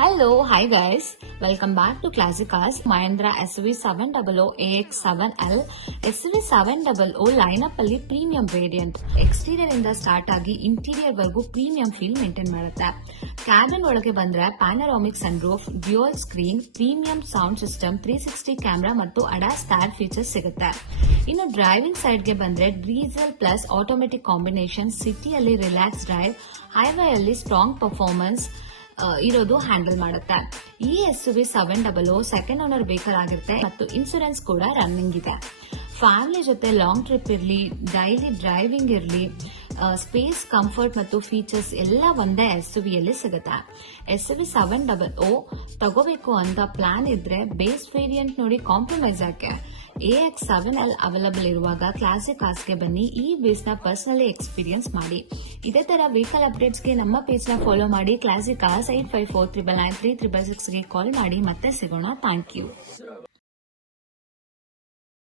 Hello, hi guys. Welcome back to Classic Cars. Mahindra SV700 AX7L SV700 lineup ಅಲ್ಲಿ premium variant. Exterior ಇಂದ start ಆಗಿ interior ವರೆಗೂ premium feel maintain ಮಾಡುತ್ತೆ. Cabin ಒಳಗೆ ಬಂದ್ರೆ panoramic sunroof, dual screen, premium sound system, 360 camera ಮತ್ತು ADAS star features ಸಿಗುತ್ತೆ. ಇನ್ನು ಡ್ರೈವಿಂಗ್ ಸೈಡ್ ಗೆ ಬಂದ್ರೆ ಡೀಸೆಲ್ ಪ್ಲಸ್ ಆಟೋಮೆಟಿಕ್ ಕಾಂಬಿನೇಷನ್, ಸಿಟಿಯಲ್ಲಿ ರಿಲ್ಯಾಕ್ಸ್ ಡ್ರೈವ್, ಹೈವೇ ಅಲ್ಲಿ ಸ್ಟ್ರಾಂಗ್ ಪರ್ಫಾರ್ಮೆನ್ಸ್ ಇರೋದು ಹ್ಯಾಂಡಲ್ ಮಾಡುತ್ತೆ. ಈ SV700 ಸೆಕೆಂಡ್ ಓನರ್ ವೆಹಿಕಲ್ ಆಗಿರುತ್ತೆ ಮತ್ತು ಇನ್ಸೂರೆನ್ಸ್ ಕೂಡ ರನ್ನಿಂಗ್ ಇದೆ. ಫ್ಯಾಮಿಲಿ ಜೊತೆ ಲಾಂಗ್ ಟ್ರಿಪ್ ಇರಲಿ, ಡೈಲಿ ಡ್ರೈವಿಂಗ್ ಇರಲಿ, ಸ್ಪೇಸ್, ಕಂಫರ್ಟ್ ಮತ್ತು ಫೀಚರ್ಸ್ ಎಲ್ಲ ಒಂದೇ SUVಯಲ್ಲಿ ಸಿಗುತ್ತೆ. SV700 ತಗೋಬೇಕು ಅಂತ ಪ್ಲಾನ್ ಇದ್ರೆ ಬೇಸ್ ವೇರಿಯಂಟ್ ನೋಡಿ ಕಾಂಪ್ರಮೈಸ್ ಆಕೆ. AX7L ಅವೈಲಬಲ್ ಇರುವಾಗ ಕ್ಲಾಸಿಕ್ ಕಾರ್ಸ್ಗೆ ಬನ್ನಿ, ಈ ಬೇಸ್ ನ ಪರ್ಸನಲಿ ಎಕ್ಸ್ಪೀರಿಯನ್ಸ್ ಮಾಡಿ. ಇದೇ ತರ ವೆಹಿಕಲ್ ಅಪ್ಡೇಟ್ಸ್ಗೆ ನಮ್ಮ ಪೇಜ್ ನ ಫಾಲೋ ಮಾಡಿ. ಕ್ಲಾಸಿಕ್ ಕಾರ್ಸ್ 85499366 ಗೆ ಕಾಲ್ ಮಾಡಿ. ಮತ್ತೆ ಸಿಗೋಣ. Thank you.